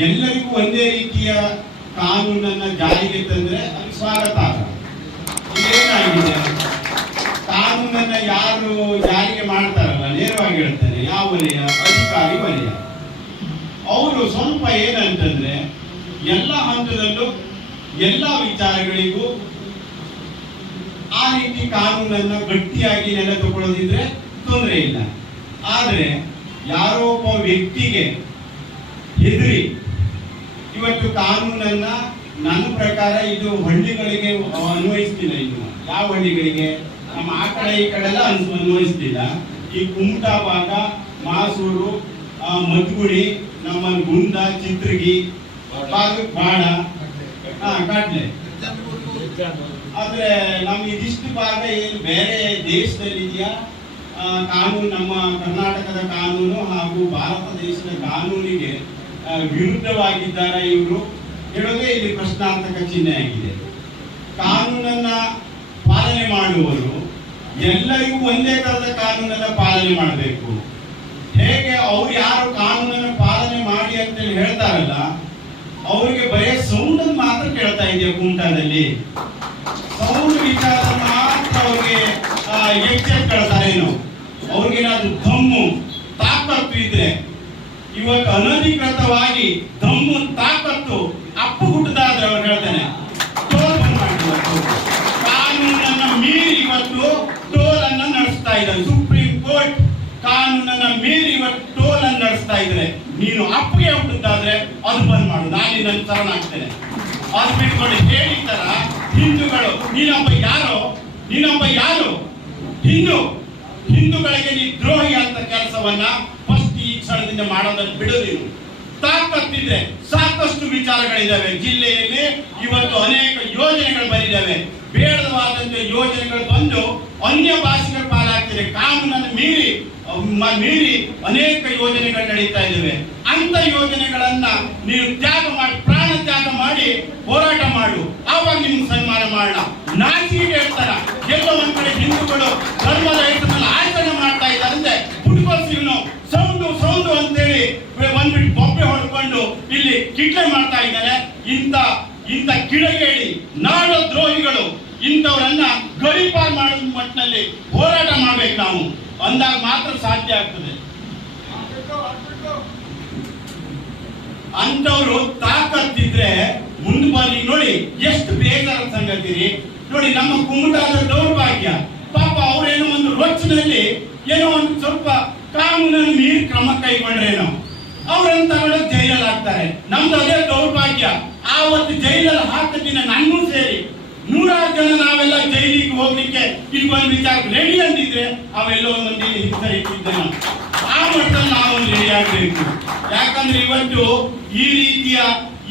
ಎಲ್ಲರಿಗೂ ಒಂದೇ ರೀತಿಯ ಕಾನೂನನ್ನ ಜಾರಿಗೆ ತಂದ್ರೆ ಅದು ಸ್ವಾಗತ ಏನಾಗಿದೆ ಕಾನೂನನ್ನ ಯಾರು ಜಾರಿಗೆ ಮಾಡ್ತಾರಲ್ಲ, ನೇರವಾಗಿ ಹೇಳ್ತಾರೆ ಯಾವ ವಲಯ? ಅಧಿಕಾರಿ ವಲಯ. ಅವರು ಸ್ವಲ್ಪ ಏನಂತಂದ್ರೆ, ಎಲ್ಲ ಹಂತದಲ್ಲೂ ಎಲ್ಲ ವಿಚಾರಗಳಿಗೂ ಆ ರೀತಿ ಕಾನೂನನ್ನ ಗಟ್ಟಿಯಾಗಿ ನೆಲೆ ತಗೊಳ್ಳೋದಿದ್ರೆ ತೊಂದರೆ ಇಲ್ಲ. ಆದರೆ ಯಾರೋ ಒಬ್ಬ ವ್ಯಕ್ತಿಗೆ ಹೆದರಿ ಇವತ್ತು ಕಾನೂನನ್ನ ನನ್ನ ಪ್ರಕಾರ ಇದು ಹಳ್ಳಿಗಳಿಗೆ ಅನ್ವಯಿಸ್ತಿಲ್ಲ ಇನ್ನು ಯಾವ ಹಳ್ಳಿಗಳಿಗೆ? ನಮ್ಮ ಆ ಕಡೆ ಈ ಕಡೆ ಎಲ್ಲ ಅನ್ವಯಿಸ್ತಿಲ್ಲ. ಈ ಕುಮಟಾ ಭಾಗ ಮಾಸೂರು ಮದ್ಗುಡಿ, ನಮ್ಮ ಗುಂಡ, ಚಿತ್ರಗಿ ಬಾಡ ಕಾಟ್ಲೆ. ಆದ್ರೆ ನಮ್ಮ ಇದಿಷ್ಟು ಭಾಗ ಏನು ಬೇರೆ ದೇಶದಲ್ಲಿ ಇದೆಯಾ ಕಾನೂನು, ನಮ್ಮ ಕರ್ನಾಟಕದ ಕಾನೂನು ಹಾಗೂ ಭಾರತ ದೇಶದ ಕಾನೂನಿಗೆ ವಿರುದ್ಧವಾಗಿದ್ದಾರೆ ಇವರು. ಹೇಳೋದೇ ಇಲ್ಲಿ ಪ್ರಶ್ನಾರ್ಥಕ ಚಿಹ್ನೆ ಆಗಿದೆ. ಕಾನೂನನ್ನ ಪಾಲನೆ ಮಾಡುವವರು ಎಲ್ಲರಿಗೂ ಒಂದೇ ತರದ ಕಾನೂನನ್ನ ಪಾಲನೆ ಮಾಡಬೇಕು. ಹೇಗೆ ಅವ್ರು ಯಾರು ಕಾನೂನನ್ನ ಪಾಲನೆ ಮಾಡಿ ಅಂತೇಳಿ ಹೇಳ್ತಾರಲ್ಲ, ಅವರಿಗೆ ಬರೀ ಸೌಂಡ್ ಮಾತ್ರ ಕೇಳ್ತಾ ಇದೆಯಾ ಕುಂಟಾದಲ್ಲಿ ಸೌಂಡ್ ವಿಚಾರ ಮಾತ್ರ ಅವ್ರಿಗೆ ಏನು. ಅವ್ರಿಗೇನಾದ್ರೂ ಕಮ್ಮು ತಾಕತ್ತು ಇದ್ರೆ ಇವತ್ತು ಅನಧಿಕೃತವಾಗಿ ತಮ್ಮ ತಾಕತ್ತು ಅಪ್ಪು ಹುಟ್ಟದಾದ್ರೆ ಅವ್ರು ಹೇಳ್ತಾನೆ. ಕಾನೂನನ್ನ ಮೀರಿ ಇವತ್ತು ಟೋಲನ್ನ ನಡೆಸ್ತಾ ಇದ್ದಾರೆ. ಸುಪ್ರೀಂ ಕೋರ್ಟ್ ಕಾನೂನನ್ನ ಮೀರಿ ಇವತ್ತು ಟೋಲನ್ನ ನಡೆಸ್ತಾ ಇದ್ರೆ ನೀನು ಅಪ್ಪಿಗೆ ಹುಟ್ಟದಾದ್ರೆ ಅದು ಬಂದ್ ಮಾಡು. ನಾನು ನನ್ನ ಶರಣಾಗ್ತೇನೆ. ಅದು ಬಿಟ್ಕೊಂಡು ಹೇಳಿದ್ದಾರ ಹಿಂದೂಗಳು, ನೀನೊಬ್ಬ ಯಾರೋ, ನೀನೊಬ್ಬ ಯಾರು? ಹಿಂದೂ. ಹಿಂದೂಗಳಿಗೆ ನೀ ದ್ರೋಹಿ ಅಂತ ಕೆಲಸವನ್ನ ಫಸ್ಟ್ ಈ ಕ್ಷಣದಿಂದ ಮಾಡೋದನ್ನು ಬಿಡು ನೀವು. ತಾಕತ್ತಿದ್ರೆ ಸಾಕಷ್ಟು ವಿಚಾರಗಳಿದ್ದಾವೆ ಜಿಲ್ಲೆಯಲ್ಲಿ ಇವತ್ತು ಅನೇಕ ಯೋಜನೆಗಳು ಬಂದಿದ್ದಾವೆ ಬೇಡವಾದಂತ ಯೋಜನೆಗಳು ಬಂದು ಅನ್ಯ ಭಾಷೆಗಳ ಪಾಲಾಗ್ತಿದೆ. ಕಾನೂನನ್ನು ಮೀರಿ ಮೀರಿ ಅನೇಕ ಯೋಜನೆಗಳು ನಡೀತಾ ಇದ್ದಾವೆ ಅಂತ ಯೋಜನೆಗಳನ್ನ ನೀವು ತ್ಯಾಗ ಮಾಡಿ, ಪ್ರಾಣ ತ್ಯಾಗ ಮಾಡಿ ಹೋರಾಟ ಮಾಡು. ಆವಾಗ ನಿಮ್ಗೆ ಸನ್ಮಾನ ಮಾಡೋಣ. ನಾಚಿಕೆ ಹೇಳ್ತಾರ. ಎಲ್ಲ ಒಂದ್ ಕಡೆ ಹಿಂದೂಗಳು ಧರ್ಮದ ಹೆಸರಿನಲ್ಲಿ ಆಚರಣೆ ಮಾಡ್ತಾ ಇದ್ದಾರೆ ಅಂದ್ರೆ ಫುಟ್ಬಾಲ್ ಇವನು ಬೊಬ್ಬೆ ಹೊಡ್ಕೊಂಡು ಇಲ್ಲಿ ಕಿಟ್ಲೆ ಮಾಡ್ತಾ ಇದ್ದಾರೆ ಇಂಥ ಇಂಥ ಕಿಡಗೇಡಿ ನಾಡ ದ್ರೋಹಿಗಳು ಇಂಥವರನ್ನ ಗರಿಪಾರ್ ಮಾಡುವ ಮಟ್ಟಿನಲ್ಲಿ ಹೋರಾಟ ಮಾಡ್ಬೇಕು ನಾವು. ಅಂದಾಗ ಮಾತ್ರ ಸಾಧ್ಯ ಆಗ್ತದೆ. ಅಂತವರು ತಾಕತ್ತಿದ್ರೆ ಮುಂದೆ ಬನ್ನಿ ನೋಡಿ, ಎಷ್ಟು ಬೇಜಾರ ಸಂಗತಿ ರೀ. ನೋಡಿ, ನಮ್ಮ ಕುಮಟಾದ ದೌರ್ಭಾಗ್ಯ. ಪಾಪ ಅವ್ರೇನೋ ಒಂದು ರೊಚ್ಚಿನಲ್ಲಿ ಏನೋ ಒಂದು ಸ್ವಲ್ಪ ಕಾನೂನನ್ನು ಮೀರಿ ಕ್ರಮ ಕೈಗೊಂಡ್ರೇನೋ. ಅವ್ರಂತವಳು ಜೈಲಲ್ಲಿ ಹಾಕ್ತಾರೆ ನಮ್ದು ಅದೇ ದೌರ್ಭಾಗ್ಯ. ಆವತ್ತು ಜೈಲಲ್ಲಿ ಹಾಕ ದಿನ ನನ್ನೂ ಸೇರಿ ನೂರಾರು ಜನ ನಾವೆಲ್ಲ ಜೈಲಿಗೆ ಹೋಗ್ಲಿಕ್ಕೆ ಇಲ್ಲಿ ಬಂದು ವಿಚಾರ ರೆಡಿ ಅಂತಿದ್ರೆ ಅವೆಲ್ಲೋ ಒಂದೊಂದು ನಾವು ಆ ಮಟ್ಟದಲ್ಲಿ ನಾವು ರೆಡಿ ಯಾಕಂದ್ರೆ ಇವತ್ತು ಈ ರೀತಿಯ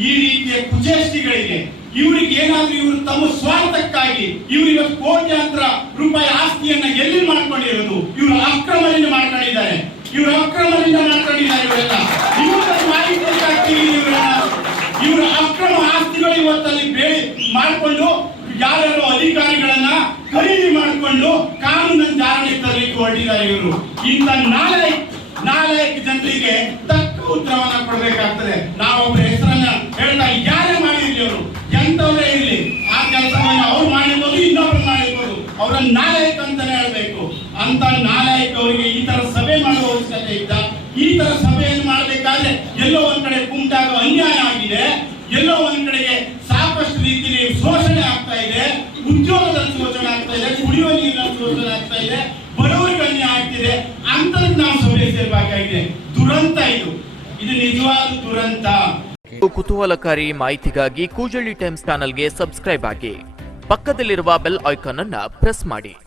ಈ ರೀತಿಯ ಕುಚೇಷ್ಟಿಗಳಿಗೆ ಇವ್ರಿಗೆ ಏನಾದ್ರೂ ಇವರು ತಮ್ಮ ಸ್ವಾರ್ಥಕ್ಕಾಗಿ ಇವ್ರು ಇವತ್ತು ಕೋಟ್ಯಾಂತರ ರೂಪಾಯಿ ಆಸ್ತಿಯನ್ನ ಎಲ್ಲಿ ಮಾಡ್ಕೊಂಡಿರೋದು? ಇವರು ಅಕ್ರಮದಿಂದ ಮಾಡ್ಕೊಂಡಿದ್ದಾರೆ. ಇವರು ಅಕ್ರಮದಿಂದ ಮಾಡ್ಕೊಂಡಿದ್ದಾರೆ ಯಾರ್ಯಾರು ಅಧಿಕಾರಿಗಳನ್ನ ಖರೀದಿ ಮಾಡಿಕೊಂಡು ಕಾನೂನನ್ನು ಜಾರಿಗೆ ತರಲಿಕ್ಕೆ ಹೊರಟಿದ್ದಾರೆ ಇವರು. ಇಂಥ ನಾಳೆ ನಾಲಾಯಕ ಜನರಿಗೆ ತಕ್ಕ ಉತ್ತರವನ್ನ ಕೊಡಬೇಕಾಗ್ತದೆ. ನಾವೊಬ್ಬರ ಹೆಸರನ್ನ ಹೇಳ್ತಾ ಯಾರೇ ಮಾಡಿರ್ಲಿ ಅವರು. ಎಂತವರೇ ಇರಲಿ. ಆ ಕೆಲಸವನ್ನ ಅವ್ರು ಮಾಡಿರ್ಬೋದು, ಇನ್ನೊಬ್ರು ಮಾಡಿರ್ಬೋದು. ಅವರ ನಾಲಾಯಕ ಅಂತಾನೆ ಹೇಳ್ಬೇಕು. ಅಂತ ನಾಲಾಯಕ ಅವರಿಗೆ ಈ ತರ ಸಭೆ ಮಾಡುವ ಅವಶ್ಯಕತೆ ಇದ್ದ. ಈ ತರ ಸಭೆಯನ್ನು ಮಾಡಬೇಕಾದ್ರೆ ಎಲ್ಲೋ ಒಂದ್ ಕಡೆ ಕುಂಟಾಗ ಅನ್ಯಾಯ ಆಗಿದೆ. ಎಲ್ಲೋ ಒಂದ್ ಕಡೆಗೆ ಆಗ್ತಾ ಇದೆ. ಬಡವರಿಗೆ ಅನ್ಯಾಯ ಆಗ್ತಿದೆ. ಅಂತ ನಾವು ಸಭೆ ಸೇರ್ಬೇಕಾಗಿದೆ. ದುರಂತ ಇದು. ಇದು ನಿಜವಾದ ದುರಂತ. ಕುತೂಹಲಕಾರಿ ಮಾಹಿತಿಗಾಗಿ ಕೂಜಳ್ಳಿ ಟೈಮ್ಸ್ ಚಾನಲ್ಗೆ ಸಬ್ಸ್ಕ್ರೈಬ್ ಆಗಿ. ಪಕ್ಕದಲ್ಲಿರುವ ಬೆಲ್ ಐಕಾನ್ ಅನ್ನ ಪ್ರೆಸ್ ಮಾಡಿ.